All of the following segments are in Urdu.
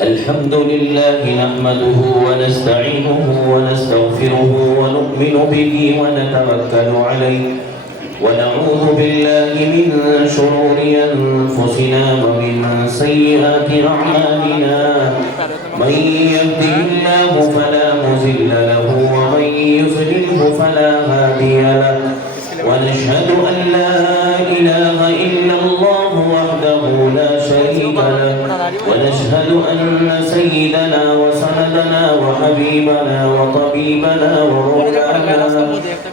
الحمد لله نحمده ونستعينه ونستغفره ونؤمن به ونتوكل عليه ونعوذ بالله من شرور أنفسنا ومن سيئات أعمالنا من يهده الله فلا مضل له ومن يضلله فلا هادي له ونشهد أن لا إله إلا الله وحده لا شريك له ونشهد أن سيدنا وسندنا وحبيبنا وطبيبنا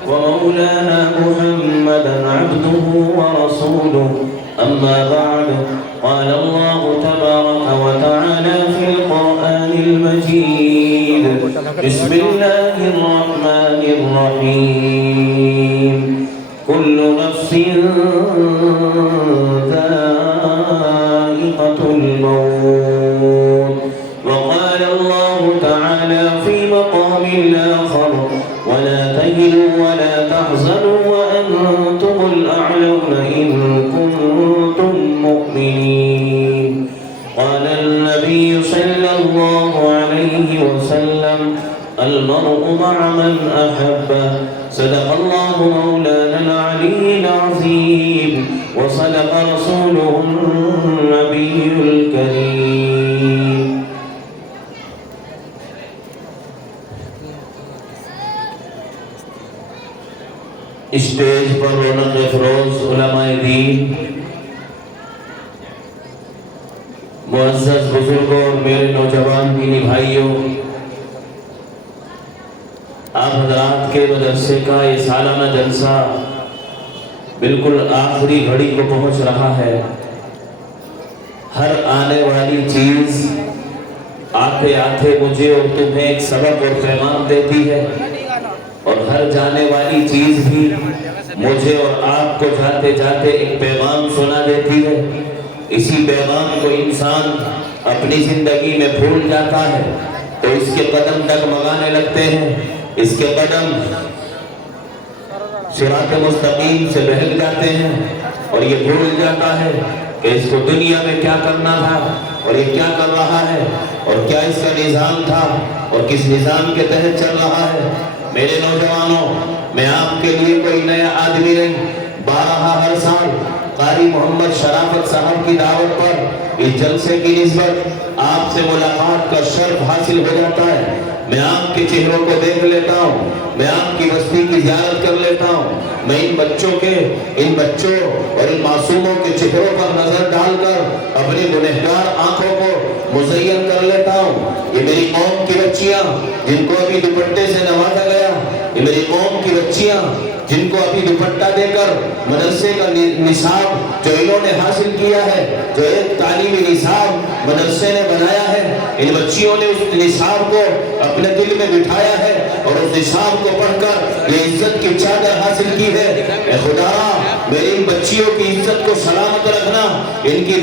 ومولانا محمدا عبده ورسوله أما بعد قال الله تبارك وتعالى في القرآن المجيد بسم الله الرحمن الرحيم كل نفس ذائقة الموت وقال الله تعالى في مقام آخر ولا تهنوا ولا تحزنوا وأنتم الأعلون إن كنتم مؤمنين قال النبي صلى الله عليه وسلم المرء مع من أحبه صدق الله مولانا العلي العظيم وصدق رسوله النبي الكريم اسٹیج پر رونق افروز علماء دین معزز بزرگوں اور میرے نوجوان دینی بھائیوں، آپ حضرات کے مدرسے کا یہ سالانہ جلسہ بالکل آخری گھڑی کو پہنچ رہا ہے۔ ہر آنے والی چیز آتے آتے مجھے اور تمہیں ایک سبق اور پیغام دیتی ہے، اور ہر جانے والی چیز بھی مجھے اور آپ کو جاتے جاتے ایک پیغام سنا دیتی ہے۔ اسی پیغام کو انسان اپنی زندگی میں بھول جاتا ہے تو اس کے قدم ڈگمگانے لگتے ہیں، اس کے قدم صراط مستقیم سے بہک جاتے ہیں، اور یہ بھول جاتا ہے کہ اس کو دنیا میں کیا کرنا تھا اور یہ کیا کر رہا ہے اور کیا اس کا نظام تھا اور کس نظام کے تحت چل رہا ہے۔ میرے نوجوانوں، میں آپ کے لیے کوئی نیا آدمی نہیں۔ بارہا ہر سال قاری محمد شرافت صاحب کی دعوت پر اس جلسے کی نسبت آپ سے ملاقات کا شرف حاصل ہو جاتا ہے۔ میں آپ کے چہروں کو دیکھ لیتا ہوں، میں آپ کی بستی کی زیارت کر لیتا ہوں، میں ان بچوں اور ان معصوموں کے چہروں پر نظر ڈال کر اپنی گنہگار آنکھوں کو مزین کر لیتا ہوں۔ یہ میری قوم کی بچیاں جن کو ابھی دوپٹے سے نوازا گیا، یہ میری قوم کی بچیاں جن کو ابھی دوپٹہ دے کر مدرسے کا نصاب جو انہوں نے حاصل کیا ہے، جو ایک تعلیمی نصاب مدرسے نے بنایا ہے، ان بچیوں نے اس نصاب کو اپنے دل میں بٹھایا ہے اور اس نصاب کو پڑھ کر یہ عزت کی چادر حاصل کی ہے۔ اے خدا، میری ان بچیوں کی عزت کو سلامت رکھنا، ان کے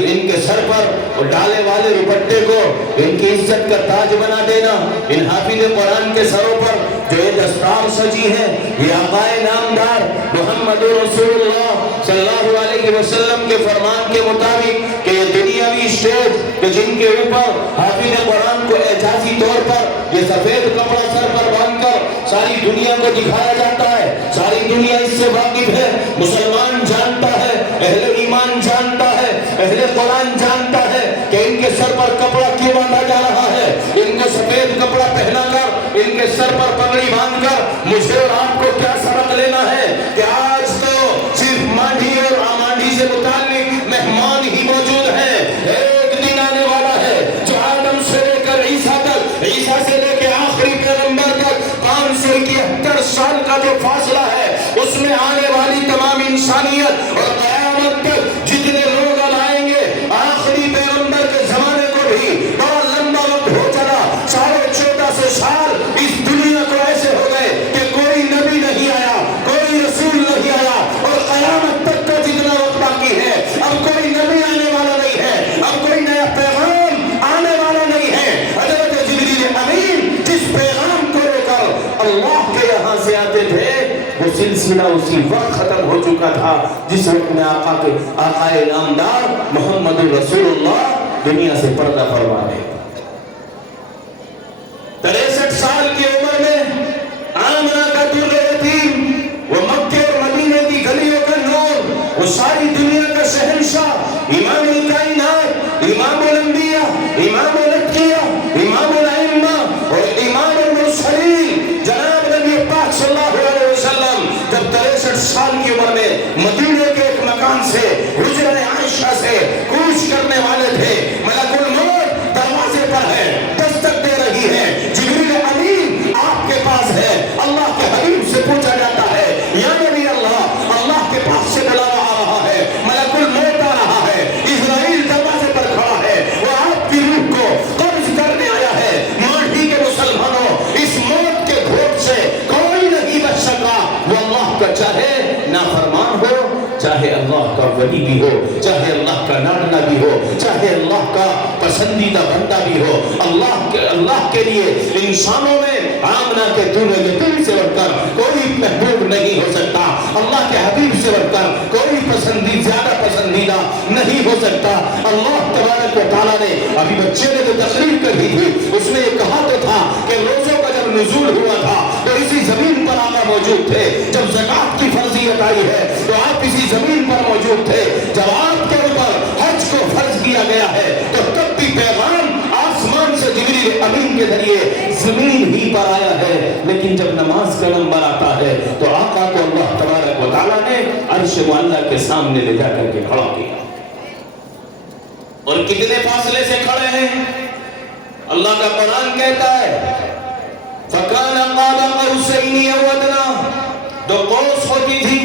سر پر ڈالے والے دوپٹے کو ان کی عزت کا تاج بنا دینا۔ ان حافظ قرآن کے سروں پر جو یہ دستار سجی ہے، یہ آقا نامدار محمد رسول اللہ صلی اللہ علیہ وسلم کے فرمان کے مطابق کہ یہ دنیاوی اسٹیج کہ جن کے اوپر حافظ قرآن کو اعجازی طور پر یہ سفید کپڑا سر پر باندھ کر ساری دنیا کو دکھایا جاتا ہے، ساری دنیا اس سے واقف ہے، مسلمان جانتا ہے، اہل ایمان جانتا ہے، اہل قرآن جانتا ہے کہ ان کے سر پر کپڑا کیوں باندھا جا رہا ہے۔ ان کو سفید کپڑا پہنا کر، ان کے سر پر پگڑی باندھ کر مجھے اور آپ کو کیا سبق لینا ہے کہ آج تو صرف مانڈھی اور آمانڈھی سے متعلق مہمان ہی موجود ہیں۔ ایک دن آنے والا ہے جو آدم سے لے کر عیسیٰ تک، عیسیٰ سے لے کے آخری پیغمبر تک 571 سال کا جو فاصلہ ہے، اس میں آنے والی تمام انسانیت اور قیامت تک جتنے لوگ آئیں گے، آخری پیغمبر کے زمانے کو بھی بڑا لمبا وقت ہو چلا، 1450 سال اس دنیا کو ایسے ہو گئے کہ کوئی نبی نہیں آیا، کوئی رسول نہیں آیا، اور قیامت تک کا جتنا وقت باقی ہے اب کوئی نبی آنے والا نہیں ہے، اب کوئی نیا پیغام آنے والا نہیں ہے۔ حضرت جبریل امین جس پیغام کو لے کر اللہ کے یہاں سے آتے تھے وہ سلسلہ اسی وقت ختم ہو چکا تھا جس وقت میں آقا نامدار محمد رسول اللہ دنیا سے پردہ فرما گئے۔ 63 سال کی عمر میں آمنہ کا در یتیم، وہ مکے اور مدینے کی گلیوں کا نور، وہ ساری دنیا کا شہنشاہ، امام کائنات، امام الانبیاء، امام الاتقیاء، امام الائمہ اور امام المرسلین جناب نبی پاک صلی اللہ علیہ وسلم جب 63 سال کی عمر میں مدینے کے ایک مکان سے حجرہ عائشہ سے کوچ کرنے والے تھے، ملک الموت دروازے پر ہے، دستک دے رہی ہے، جبریل امین آپ کے پاس ہے، اللہ کے حبیب سے پوچھا جاتا ہے یا نبی اللہ، اللہ کے پاس سے بلاوا آ رہا ہے، ملک الموت آ رہا ہے، اسرائیل دروازے پر کھڑا ہے، وہ آپ کی روح کو قبض کرنے آیا ہے۔ ماضی کے مسلمانوں، اس موت کے گھوٹ سے کوئی نہیں بچ سکا، وہ اللہ کا چاہے نافرمان ہو، چاہے اللہ کا ولی بھی ہو، چاہے اللہ کا لاڈلا بھی ہو، چاہے اللہ کا پسندیدہ بندہ بھی ہو، اللہ کے لیے انسانوں میں آمنہ کے دور یتیم سے بڑھ کر کوئی محبوب نہیں ہو سکتا، اللہ کے حبیب سے بڑھ کر کوئی زیادہ پسندیدہ نہیں ہو سکتا۔ اللہ تبارک و تعالیٰ نے ابھی بچے نے جو تقریر کری تھی اس میں یہ کہا تو تھا کہ روزوں کا جب نزول ہوا تھا تو اسی زمین پر آقا موجود تھے، جب زکوٰۃ کی فرضیت آئی ہے تو آپ اسی زمین پر موجود تھے، جب آپ کے اوپر حج کو فرض کیا گیا ہے تو تب بھی پیغام آسمان سے جبریل امین کے ذریعے زمین ہی پر آیا ہے، لیکن جب نماز کا نمبر آتا ہے تو آقا کو اللہ تبارک و تعالیٰ نے عرش معلیٰ کے سامنے لے جا کر کے کھڑا کیا، اور کتنے فاصلے سے کھڑے ہیں؟ اللہ کا قرآن کہتا ہے فَكَانَ قَابَ قَوْسَيْنِ أَوْ أَدْنَىٰ، دو قوس ہوتی تھی،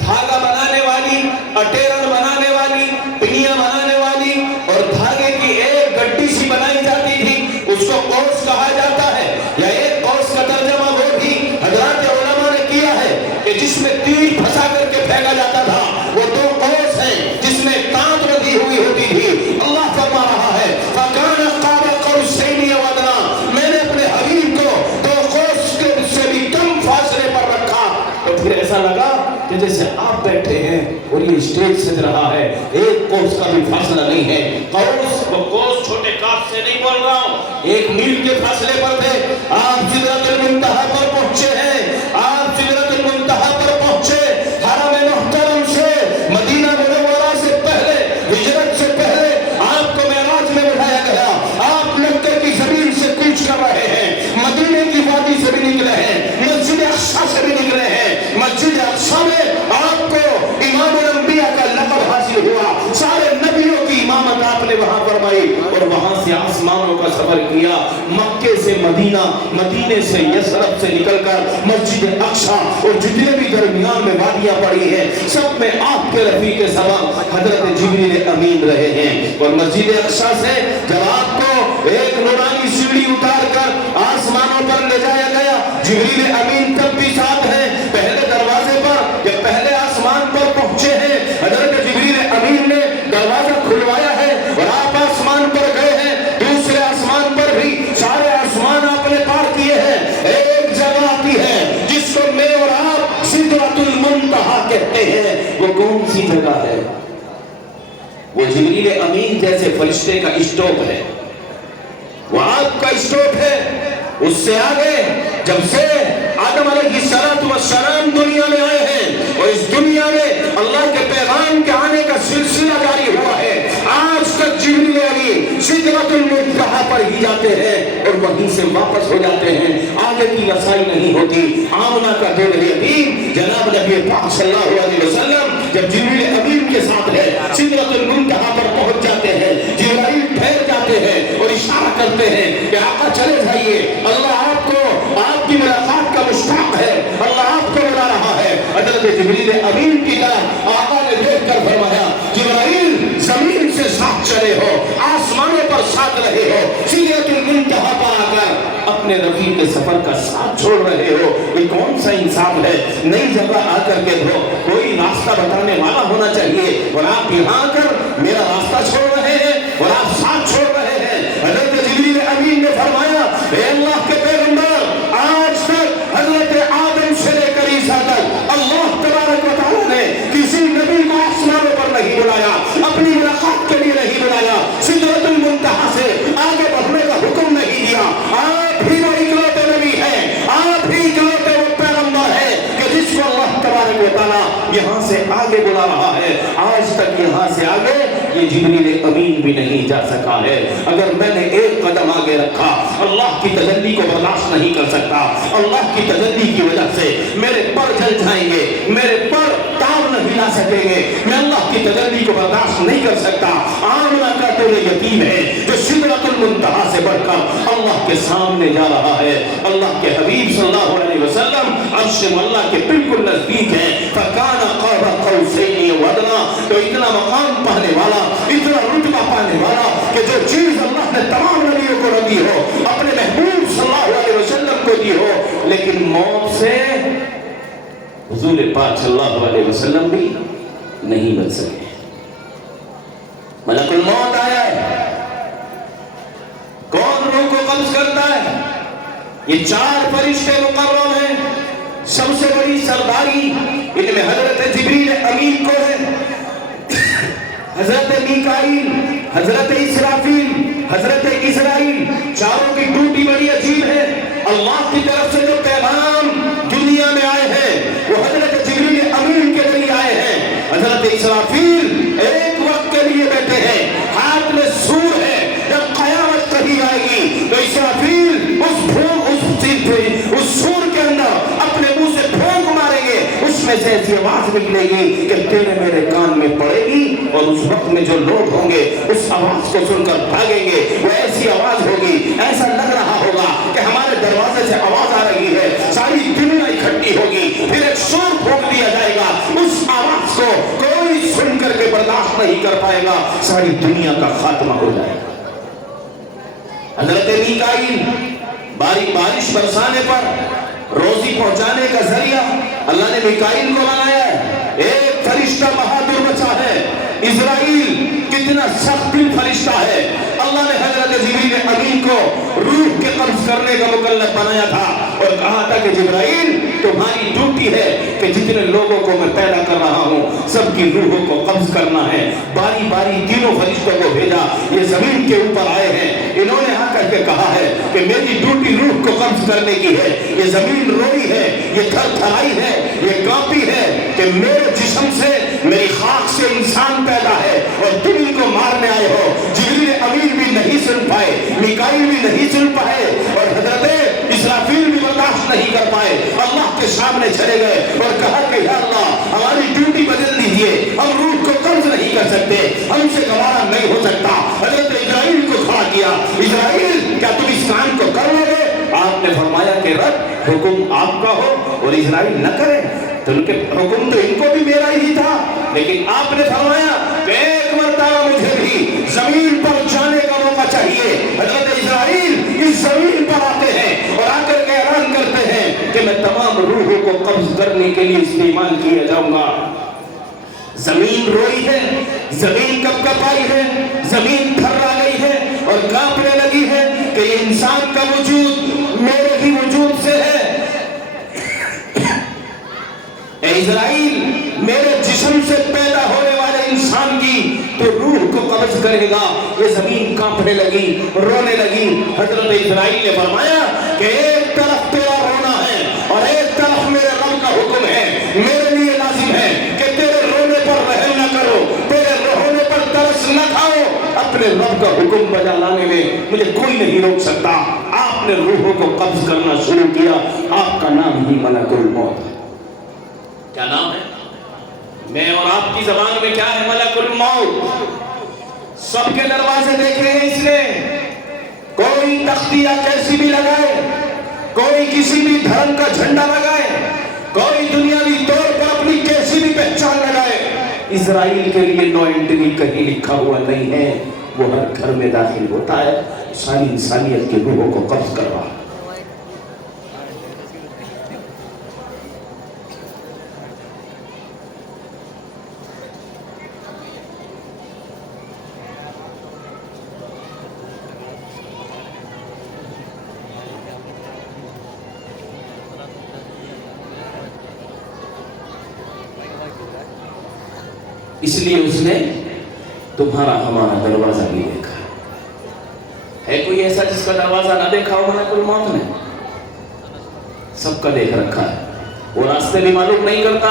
دھاگا بنانے والی، اٹیرن بنانے والی، پنیاں بنانے والی، اور دھاگے کی ایک گڈی سی بنائی جاتی تھی، اس کو قوس کہا جاتا ہے، یا ایک قوس کا ترجمہ وہ بھی حضرات علماء نے کیا ہے کہ جس میں تیر پھنسا کر کے پھینکا جاتا تھا، وہ دو قوس ہیں جس میں تانت بندھی ہوئی ہوتی تھی۔ اللہ فرما رہا ہے فَكَانَ قَابَ قَوْسَيْنِ أَوْ أَدْنَىٰ، میں نے اپنے حبیب کو دو قوس سے بھی کم فاصلے پر رکھا، تو پھر ایسا لگا کہ جیسے آپ بیٹھے ہیں اور یہ اسٹیج سج رہا ہے، ایک قوس کا بھی فاصلہ نہیں ہے۔ قوس وہ قوس چھوٹے کاف سے نہیں بول رہا ہوں، 1 میل کے فاصلے پر تھے، آپ سدرۃ المنتہا پر پہنچے ہیں، آپ سدرۃ المنتہا پر پہنچے، حرم محترم سے مدینہ منورہ سے پہلے، ہجرت سے پہلے آپ کو معراج میں بٹھایا گیا، آپ مکہ کی زمین سے کوچ کر رہے ہیں، مدینے کی وادی سے بھی نکلے ہیں، مسجد اقصیٰ سے بھی نکلے ہیں، مسجد اقصیٰ میں آپ کو امام الانبیاء کا لقب حاصل ہوا، سارے نبیوں کی امامت آپ نے وہاں فرمائی، اور وہاں سے آسمانوں کا سفر کیا، مکے سے مدینہ، مدینے سے یثرب سے نکل کر مسجد اقصیٰ، اور جتنے بھی درمیان میں وادیاں پڑی ہیں سب میں آپ کے رفیق سبب حضرت جبریل امین رہے ہیں۔ اور مسجد اقصیٰ سے جب آپ کو ایک نورانی سیڑھی اتار کر آسمانوں پر لے جایا گیا، جبریل امین تب بھی ساتھ ہیں، پہلے دروازے پر جب پہلے آسمان پر پہنچے ہیں حضرت جبریل امین نے دروازہ کھلوایا ہے اور آپ آسمان پر گئے ہیں، دوسرے آسمان پر بھی سارے آسمان آپ نے پار کیے ہیں، ایک جگہ آتی ہے جس کو میں اور آپ سدرۃ المنتہا کہتے ہیں، وہ کون سی جگہ ہے؟ وہ جبریل امین جیسے فرشتے کا اسٹاپ ہے، وہ آپ کا اسٹاپ ہے، اس سے آگے جب سے آدم علیہ السلام دنیا میں آئے ہیں اور اس دنیا میں اللہ کے پیغام کے آنے کا سلسلہ جاری ہوا ہے، آج تک جبریل امین سدرۃ المنتہا پر ہی جاتے ہیں اور وہیں سے واپس ہو جاتے ہیں، آگے کی رسائی نہیں ہوتی۔ آمنہ کا دودھ یتیم جناب نبی پاک صلی اللہ علیہ وسلم جب جبریل امین کے ساتھ ہے سدرۃ المنتہا پر پہنچ جاتے ہیں، جبرائیل ٹھہر جاتے ہیں اور اشارہ کرتے ہیں کہ آقا چلے جائیے، اللہ آپ کو آپ کی ملاقات کا مشتاق ہے، اللہ آپ کو بلا رہا ہے۔ حضرت جبریل امین کی طرف آقا نے دیکھ کر فرمایا جبرائیل زمین سے ساتھ چلے ہو، آسمانوں پر ساتھ رہے ہو، سدرۃ المنتہا پر آ کر اپنے رفیق سفر کا ساتھ چھوڑ رہے ہو، یہ کون سا انصاف ہے؟ نئی جگہ آ کر کے دو، کوئی راستہ بتانے والا ہونا چاہیے، اور آپ یہاں آ کر میرا راستہ چھوڑ رہے ہیں اور آپ ساتھ چھوڑ رہے ہیں۔ حضرت جبریل امین نے فرمایا اے اللہ کے پیغمبر، آج تک حضرت آدم سے لے کر عیسیٰ تک و تعالیٰ یہاں سے آگے بلا رہا ہے. آج تک یہاں سے آگے یہ جبریل امین بھی نہیں جا سکا ہے. اگر میں نے ایک قدم آگے رکھا اللہ کی تجلی کو برداشت نہیں کر سکتا. اللہ کی تجلی کی وجہ سے میرے پر جل جائیں گے, میرے پر تاب نہیں لا سکیں گے. میں اللہ کی تجلی کو برداشت نہیں کر سکتا. آمنہ کا تو یہ یتیم ہے جو سدرۃ المنتہا سے بڑھ کر اللہ کے سامنے جا رہا ہے. اللہ کے حبیب صلی اللہ علیہ وسلم عرش اللہ کے بالکل نزدیک ہے. فکان قاب قوسین او ادنیٰ, تو اتنا مقام پانے والا, اتنا رتبہ پانے والا کہ جو چیز اللہ نے تمام نبیوں کو نہ دی ہو اپنے محبوب صلی اللہ علیہ وسلم کو دی ہو, لیکن موت سے حضور پاک صلی اللہ علیہ وسلم بھی نہیں بچ سکے. ملک الموت آیا ہے. کون روح کو قبض کرتا ہے؟ یہ 4 فرشتے مقرر ہیں. سب سے بڑی سرداری ان میں حضرت جبریل امین کو ہے, حضرت میکائیل, حضرت اسرافیل, حضرت اسرائیل. چاروں کی ڈیوٹی بڑی عجیب ہے. اللہ کی طرف سے جو پیغام دنیا میں آئے ہیں وہ حضرت جبریل امین کے ذریعے آئے ہیں. حضرت اسرافیل ایک وقت کے لیے بیٹھے ہیں, ہاتھ میں سور ہے. جب قیامت قریب آئے گی تو اسرافیل اس سور کے اندر اپنے منہ سے پھونک ماریں گے. اس میں سے ایسی آواز نکلے گی کہ تیرے میرے کان میں پڑے گی, اور اس وقت میں جو لوگ ہوں گے اس آواز کو سن کر بھاگیں گے. وہ ایسی آواز ہوگی, ایسا لگ رہا ہوگا کہ ہمارے دروازے سے آواز آ رہی ہے. ساری دنیا اکٹھی ہوگی, پھر ایک شور پھونک دیا جائے گا. اس آواز کو کوئی سن کر کے برداشت نہیں کر پائے گا. ساری دنیا کا خاتمہ ہو جائے گا. حضرت میکائیل بارش برسانے پر روزی پہنچانے کا ذریعہ اللہ نے میکائیل کو بنایا ہے. ایک فرشتہ بہادر بچا ہے. اسرائیل کتنا سخت دل فرشتہ ہے. اللہ نے حضرت جبریل امین کو روح کے قبض کرنے کا مکلف بنایا تھا اور کہا تھا کہ جبرائیل تمہاری ڈیوٹی ہے کہ جتنے لوگوں کو میں پیدا کر رہا ہوں سب کی روحوں کو قبض کرنا ہے. باری باری تینوں فرشتوں کو بھیجا. یہ زمین کے اوپر آئے ہیں. انہوں نے آ کر کے کہا ہے کہ میری ڈیوٹی روح کو قبض کرنے کی ہے. یہ زمین روئی ہے, یہ تھر تھرائی ہے, یہ کانپی ہے کہ میرے جسم سے, میری خاک سے انسان پیدا ہے اور تم ان کو مارنے آئے ہو. جبریل امین بھی نہیں سن پائے, میکائیل بھی نہیں سن پائے, اور حضرت اسرافیل بھی برداشت نہیں کر پائے. اللہ کے سامنے چلے گئے اور کہا کہ یا اللہ ہماری ڈیوٹی بدل دیجیے, ہم روح کو قبض نہیں کر سکتے, ہم سے گوارا نہیں ہو سکتا. حضرت اسرائیل کو کھڑا کیا. اسرائیل کیا تم اس کام کو کر لو گے؟ آپ نے فرمایا کہ رب حکم آپ کا ہو اور اسرائیل نہ کرے. تو ان کے حکم تو ان کو بھی میرا ہی تھا, لیکن آپ نے فرمایا کہ ایک مرتبہ مجھے بھی زمین پر جانے کا موقع چاہیے. حضرت اسرائیل اس زمین پر آتے ہیں اور آ کر کے اعلان کرتے ہیں کہ میں تمام روحوں کو قبض کرنے کے لیے استعمال کیا جاؤں گا. زمین روئی ہے, زمین کب کب آئی ہے, زمین تھرا گئی ہے اور کانپنے لگی ہے کہ یہ انسان کا وجود میرے ہی وجود سے ہے. اے اسرائیل, میرے جسم سے پیدا ہونے والے انسان کی تو روح کو قبض کرے گا. یہ زمین کانپنے لگی, رونے لگی. حضرت اسرائیل نے فرمایا کہ ایک طرف تیرا رونا ہے اور ایک طرف میرے رب کا حکم ہے. میرے لیے لازم ہے کہ تیرے رونے پر رحم نہ کرو, تیرے رونے پر ترس نہ کھاؤ. اپنے رب کا حکم بجا لانے میں مجھے کوئی نہیں روک سکتا. آپ نے روحوں کو قبض کرنا شروع کیا. آپ کا نام ہی ملک الموت. کیا نام ہے؟ میں اور آپ کی زبان میں کیا ہے؟ ملک الموت. سب کے دروازے دیکھے ہیں اس نے. کوئی تختیہ کیسی بھی لگائے, کوئی کسی بھی دھرم کا جھنڈا لگائے, کوئی دنیاوی طور پر اپنی کیسی بھی پہچان لگائے, اسرائیل کے لیے نو انٹری کہیں لکھا ہوا نہیں ہے. وہ ہر گھر میں داخل ہوتا ہے, ساری انسانیت کی روحوں کو قبض کر رہا ہے. اس لیے اس نے تمہارا ہمارا دروازہ بھی دیکھا. ہے کوئی ایسا جس کا دروازہ نہ دیکھا ہو ملک الموت نے؟ سب کا دیکھ رکھا ہے. وہ راستے بھی معلوم نہیں کرتا,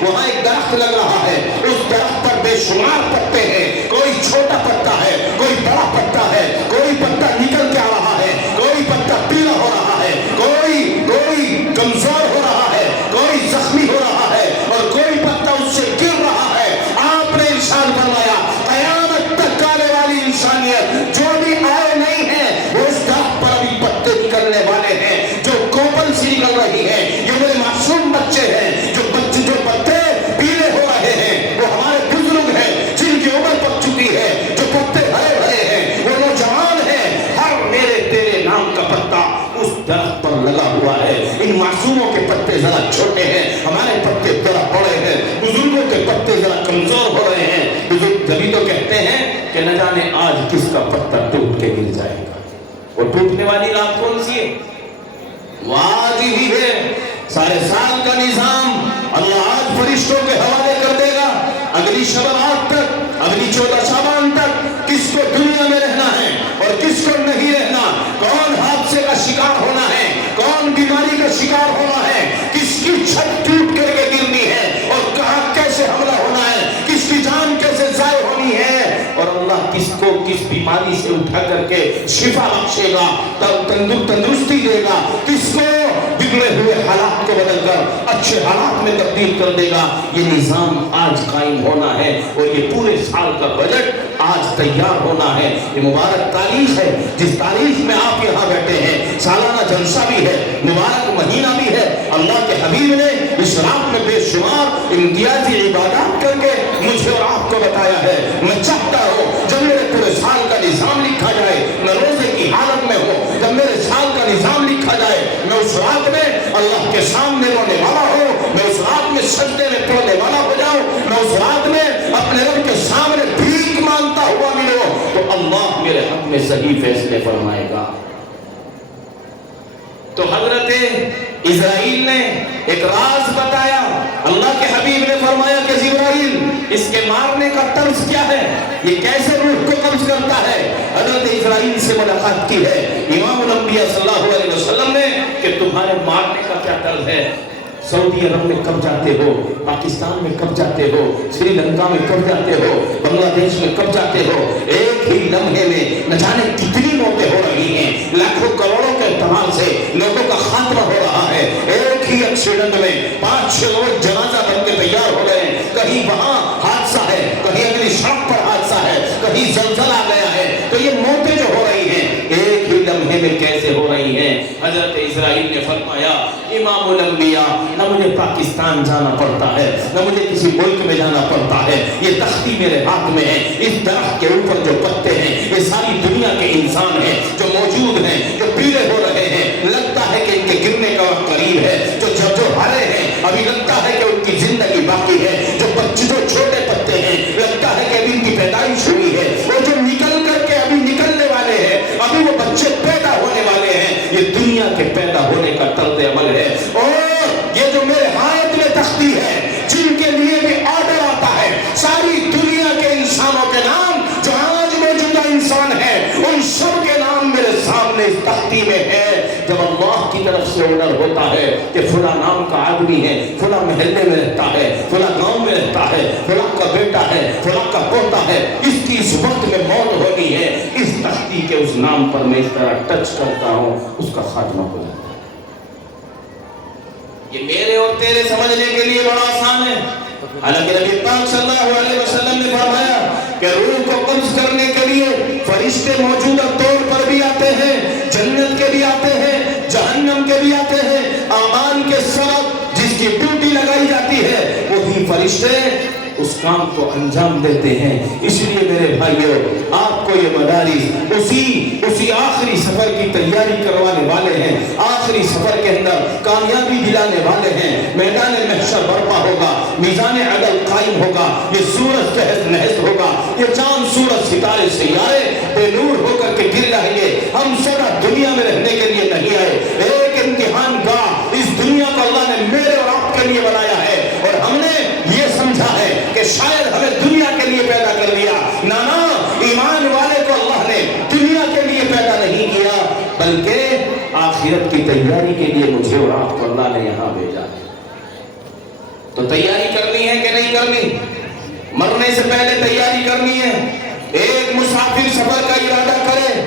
وہاں ایک درخت لگ رہا ہے، اس درخت پر بے شمار پتے ہیں، کوئی چھوٹا پتا ہے، کوئی بڑا پتا ہے، کوئی پتا نکل کے آ رہا ہے، کوئی پتا پیلا ہو رہا ہے، کوئی کمزور ہو رہا ہے، کوئی زخمی ہو رہا ہے، اور کوئی پتا اس سے گر رہا ہے۔ آپ نے ارشاد فرمایا قیامت تک آنے والی انسانیت جو بھی آئے نہیں ہے وہ اس درخت پر ابھی پتے نکلنے والے ہیں، جو کوپل سی نکل رہی ہے، یہ میرے معصوم بچے ہیں، جو پتے پیلے ہو رہے ہیں وہ ہمارے بزرگ ہیں جن کی عمر پک چکی ہے، جو پتے ہرے بھرے ہیں وہ نوجوان ہیں، ہر میرے تیرے نام کا پتا اس درخت پر لگا ہوا ہے۔ ان معصوموں کے پتے ذرا چھوٹے ہیں، ہمارے پتے ذرا بڑے ہیں، بزرگوں کے پتے ذرا کمزور ہو رہے ہیں۔ بزرگ جبھی تو کہتے ہیں کہ نہ جانے آج کس کا پتا ٹوٹ کے گر جائے گا۔ وہ ٹوٹنے والی رات کون سی ہے؟ وہ آج ہی ہے۔ سارے سال کا نظام اللہ آج فرشتوں کے حوالے کر دے گا، اگلی شب رات تک، اگلی 14 شعبان تک کس کو دنیا میں رہنا ہے اور کس کو نہیں رہنا، کون حادثے کا شکار ہونا ہے، کون بیماری کا شکار ہونا ہے، کس کی چھت ٹوٹ کر کے گرنی ہے اور کہاں کیسے حملہ ہونا ہے، کس کی جان کیسے ضائع ہونی ہے، اور اللہ کس کو کس بیماری سے اٹھا کر کے شفا بخشے گا، تندرستی دے گا، کس کو بگڑے ہوئے حالات کو بدل کر اچھے حالات میں تبدیل کر دے گا۔ یہ نظام آج قائم ہونا ہے اور یہ پورے سال کا بجٹ آج تیار ہونا ہے۔ یہ مبارک تاریخ ہے جس تاریخ میں آپ یہاں بیٹھے ہیں، سالانہ جلسہ بھی ہے، مبارک مہینہ بھی ہے۔ اللہ کے حبیب نے اس رات میں بے شمار امتیازی عبادات کر کے مجھے اور آپ کو بتایا ہے۔ میں چاہتا ہوں جب میرے پورے سال کا نظام لکھا جائے میں روزے کی حالت میں ہوں، جب میرے سال کا نظام لکھا جائے میں اس رات میں اللہ کے سامنے رونے والا ہوں، میں اس رات میں سجدے میں پڑھنے والا ہو جاؤں، میں اس رات میں اپنے رب کے سامنے بھیک مانگتا ہوا ملوں، تو اللہ میرے حق میں صحیح فیصلے فرمائے گا۔ تو حضرت اسرائیل نے ایک راز بتایا، اللہ کے حبیب نے فرمایا کہ جبرائیل اس کے مارنے کا طرز کیا ہے، یہ کیسے روح کو قبض کرتا ہے۔ حضرت اسرائیل سے ملاقات کی ہے امام الانبیاء صلی اللہ علیہ وسلم نے کہ تمہارے مارنے کا کیا طرز ہے۔ سعودی عرب میں کب جاتے ہو، پاکستان میں کب جاتے ہو، سری لنکا میں کب جاتے ہو، بنگلہ دیش میں کب جاتے ہو، ایک ہی لمحے میں نہ جانے کتنی موتیں ہو رہی ہیں، لاکھوں کروڑوں کے اعتماد سے لوگوں کا خاتمہ ہو رہا ہے۔ ایک ہی ایکسیڈنٹ میں 5-6 لوگ جنازہ بن کے تیار ہو رہے ہیں، کہیں وہاں حادثہ ہے، کہیں اگلی سڑک پر حادثہ ہے، کہیں زلزلہ آ گیا ہے، تو یہ موتیں جو ہو رہی ہیں ایک ہی لمحے میں کیسے ہو رہی ہیں۔ حضرت اسرائیل نے فرمایا امام الانبیاء نہ مجھے پاکستان جانا پڑتا ہے نہ مجھے کسی ملک میں جانا پڑتا ہے، یہ تختی میرے ہاتھ میں ہے، اس درخت کے اوپر جو پتے ہیں یہ ساری دنیا کے انسان ہیں جو موجود ہیں، جو پیلے ہو رہے ہیں، لگتا ہے کہ ان کے گرنے کا وقت قریب ہے، جو ہرے ہیں ابھی لگتا ہے کہ ان کی زندگی باقی ہے، جو چھوٹے پتے ہیں لگتا ہے کہ ابھی ان کی پیدائش ہوئی ہے، وہ جو نکل کر کے ابھی نکلنے والے ہیں، ابھی وہ بچے پیدا ہونے والے ہیں، یہ دنیا کے پیدا ہونے کا طرز عمل ہے۔ اور یہ جو میرے ہاتھ میں تختی ہے جن کے لیے بھی آرڈر آتا ہے، ساری دنیا کے انسانوں کے نام جو آج موجودہ انسان ہے ان سب کے نام میرے سامنے اس تختی میں ہے۔ جب اللہ کی طرف سے آرڈر ہوتا ہے کہ فلاں نام کا آدمی ہے، فلاں محلے میں رہتا ہے، فلاں گاؤں میں رہتا ہے، فلاں کا بیٹا ہے، فلاں کا پوتا ہے، اس کی اس وقت میں موت ہونی ہے، اس تختی کے اس نام پر میں اس طرح ٹچ کرتا ہوں اس کا خاتمہ ہو جاتا ہے۔ یہ میرے اور تیرے سمجھنے کے لیے بڑا آسان ہے، حالانکہ نبی پاک صلی اللہ علیہ وسلم نے فرمایا کہ روح کو قبض کرنے کے لیے فرشتے موجودہ طور پر بھی آتے ہیں، جنت کے بھی آتے ہیں، جہنم کے بھی آتے ہیں، اعمال کے سبب جس کی ڈیوٹی لگائی جاتی ہے وہی فرشتے اس کام کو انجام دیتے ہیں۔ اس لیے میرے بھائیوں آپ کو یہ مدارس اسی آخری سفر کی تیاری کروانے والے ہیں، آخری سفر کے اندر کامیابی دلانے والے ہیں۔ میدان محشر برپا ہوگا، میزان عدل قائم ہوگا، یہ سورج تحت نحس ہوگا، یہ چاند سورج ستارے سیارے بے نور ہو کر کے گر جائیں گے۔ ہم سدا دنیا میں رہنے کے لیے نہیں آئے، ایک امتحان گاہ اس دنیا کو اللہ نے میرے اور آپ کے لیے بنایا ہے، اور ہم نے یہ سمجھا ہے کہ شاید ہمیں دنیا کے لیے پیدا کر دیا۔ نانا، ایمان والے کو اللہ نے دنیا کے لیے پیدا نہیں کیا بلکہ آخرت کی تیاری کے لیے مجھے اور آپ کو اللہ نے یہاں بھیجا ہے۔ تو تیاری کرنی ہے کہ نہیں کرنی؟ مرنے سے پہلے تیاری کرنی ہے۔ ایک مسافر سفر کا ارادہ کرے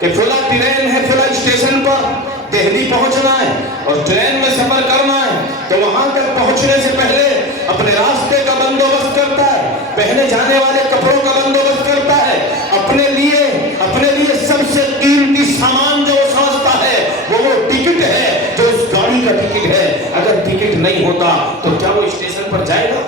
کہ فلاں ٹرین ہے فلاں اسٹیشن پر دہلی پہنچنا ہے اور ٹرین میں سفر کرنا ہے، تو وہاں تک پہنچنے سے پہلے اپنے راستے کا بندوبست کرتا ہے، پہنے جانے والے کپڑوں کا بندوبست کرتا ہے، اپنے لیے سب سے قیمتی سامان جو سمجھتا ہے وہ ٹکٹ ہے، جو اس گاڑی کا ٹکٹ ہے۔ اگر ٹکٹ نہیں ہوتا تو کیا وہ اسٹیشن پر جائے گا؟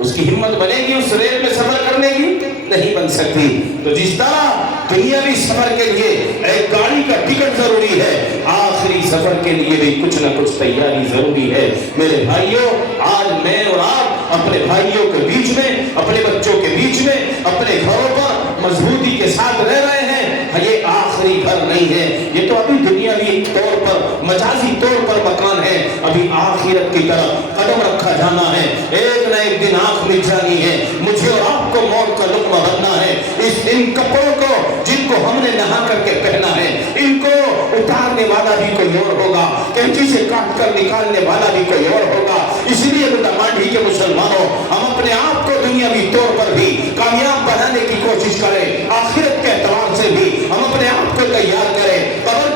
اس کی ہمت بنے گی اس ریل میں سفر کرنے کی؟ نہیں بن سکتی۔ تو جس طرح دنیاوی سفر کے لیے ایک گاڑی کا ٹکٹ ضروری ہے، آخری سفر کے لیے بھی کچھ نہ کچھ تیاری ضروری ہے۔ میرے بھائیوں، آج میں اور آپ اپنے بھائیوں کے بیچ میں، اپنے بچوں کے بیچ میں، اپنے گھروں پر مضبوطی کے ساتھ رہ رہے ہیں۔ یہ آخری گھر نہیں ہے، یہ تو ابھی دنیاوی طور پر، مجازی طور پر مکان ہے، ابھی آخرت کی طرف قدم رکھا جانا ہے۔ ایک نہ ایک دن آنکھ مل جانی ہے، مجھے اور آپ کو موت کا لقمہ بننا ہے۔ ان کپڑوں کو جن کو ہم نے نہا کر کے پہنا ہے، ان کو اتارنے والا بھی کوئی اور ہوگا، کینچی سے کاٹ کر نکالنے والا بھی کوئی اور ہوگا۔ اس لیے مانڈی کے مسلمانوں، ہم اپنے آپ کو دنیاوی طور پر بھی کامیاب بنانے کی کوشش کریں، آخرت کے اعتبار سے بھی ہم اپنے آپ کو تیار کریں، قبر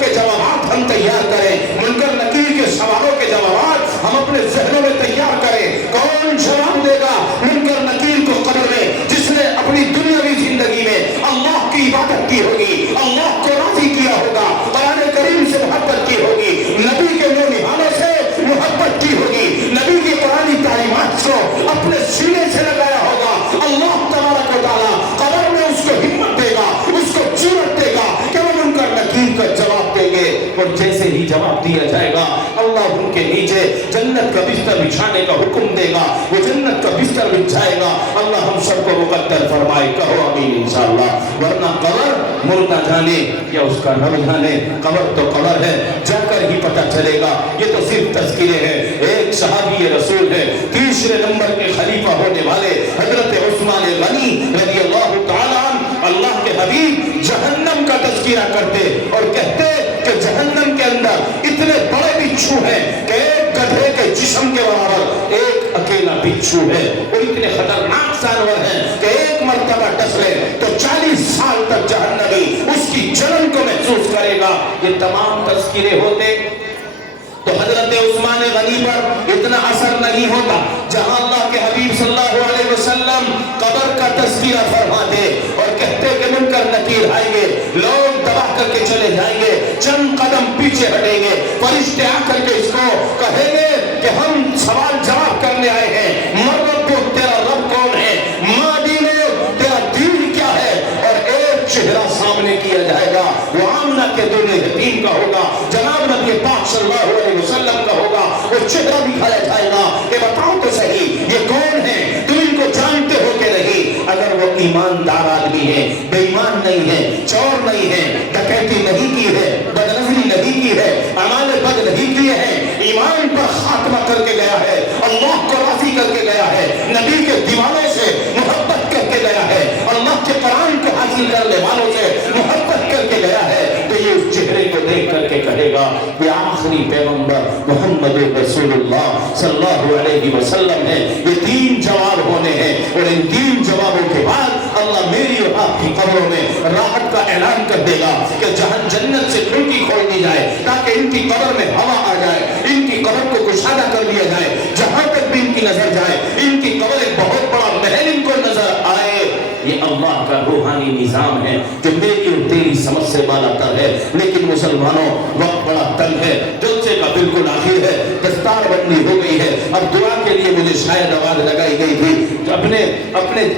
کے جوابات ہم تیار کریں، منکر نکیر کے سوالوں کے جوابات ہم اپنے ذہنوں میں تیار کریں۔ کون جواب دے گا منکر نکیر کو قبر میں، جس نے اپنی دنیاوی زندگی میں اللہ کی عبادت کی ہوگی، اللہ کو راضی کیا ہوگا، قرآن کریم سے محبت کی ہوگی، نبی کے نور نہالوں سے محبت کی ہوگی، نبی کی قرآنی تعلیمات کو اپنے سینے سے لگایا ہوگا۔ اللہ تبارک و تعالیٰ قبر میں اس کو ہمت دے گا، اس کو جرأت دے گا کہ وہ منکر نکیر کا جواب دیں گے، اور جیسے ہی جواب دیا جائے گا اللہ ان کے نیچے جنت کا بستر بچھانے کا حکم دے گا، وہ جنت کا بستر بچھائے گا۔ اللہ ہم سب کو مقدر فرمائے، کہو آمین انشاءاللہ۔ ورنہ قبر مردہ جانے یا اس کا رب جانے، قبر تو قبر ہے، جا کر ہی پتہ چلے گا۔ یہ تو صرف تذکرے ہیں۔ ایک صحابی رسول ہے، تیسرے نمبر کے خلیفہ ہونے والے حضرت عثمان غنی رضی اللہ تعالیٰ عنہ، اللہ کے حبیب جہنم کا تذکرہ کرتے اور کہتے کہ جہنم کے اندر اتنے بڑے بچھو ہیں کہ ایک گدھے کے جسم کے برابر ایک اکیلا بچھو ہے، اور اتنے خطرناک جانور ہیں کہ ایک مرتبہ ڈس لے تو 40 سال تک جہنمی اس کی جلن کو محسوس کرے گا۔ یہ تمام تذکرے ہوتے تو حضرت عثمان غنی پر اتنا اثر نہیں ہوتا۔ جہاں اللہ کے حبیب صلی اللہ علیہ وسلم قبر کا تذکرہ فرماتے اور کہتے کہ منکر نکیر آئیں گے، لوگ دبا کر کے چلے جائیں گے، چند قدم پیچھے ہٹیں گے، فرشتے آ کر کے اس کو کہیں گے کہ ہم سوال جواب کرنے آئے ہیں، مرد کو تیرا رب کون ہے، ماں دینو تیرا دین کیا ہے، اور ایک چہرہ سامنے کیا جائے گا، وہ آمنہ کے دل یتیم کا ہوگا، جناب نبی پاک صلی اللہ علیہ وسلم کا ہوگا، وہ چہرہ دکھایا جائے گا کہ بتاؤ تو صحیح یہ کون ہے، تم ان کو جانتے ہو کہ نہیں؟ اگر وہ ایماندار آدمی ہے، بے ایمان نہیں ہے، چور نہیں ہے، ڈکیتی نہیں کی ہے، بدنظری نہیں کی ہے، اعمال بد نہیں کیے ہیں، ایمان پر خاتمہ کر کے گیا ہے، اللہ کو راضی کر کے گیا ہے، نبی کے دیوانوں سے محبت کر کے گیا ہے، اللہ کے قرآن کو حاصل کرنے والوں سے محبت کر کے گیا ہے، تو یہ اس چہرے کو دیکھ کر کے کہے گا کہ آخری پیغمبر محمد رسول اللہ صلی اللہ علیہ وسلم ہے۔ یہ 3 جواب ہونے ہیں، اور ان 3 جوابوں کے بعد اللہ میری اور آپ کی قبروں میں راحت کا اعلان کر دے گا کہ جنت سے کھڑکی کھول دی جائے تاکہ ان کی قبر میں ہوا آ جائے، ان کی قبر کو کشادہ کر دیا جائے، جہاں تک بھی ان کی نظر جائے ان کی قبر ایک بہت بڑا محل ان کو نظر آئے۔ یہ اللہ کا روحانی نظام ہے جو میری اور تیری سمجھ سے بالا تر ہے، لیکن مسلمانوں وقت بڑا تنگ ہے، جلسے کا بالکل آخر ہے، دستار بندی ہو گئی ہے، اب دعا کے لیے مجھے شاید آواز لگائی گئی تھی، اپنے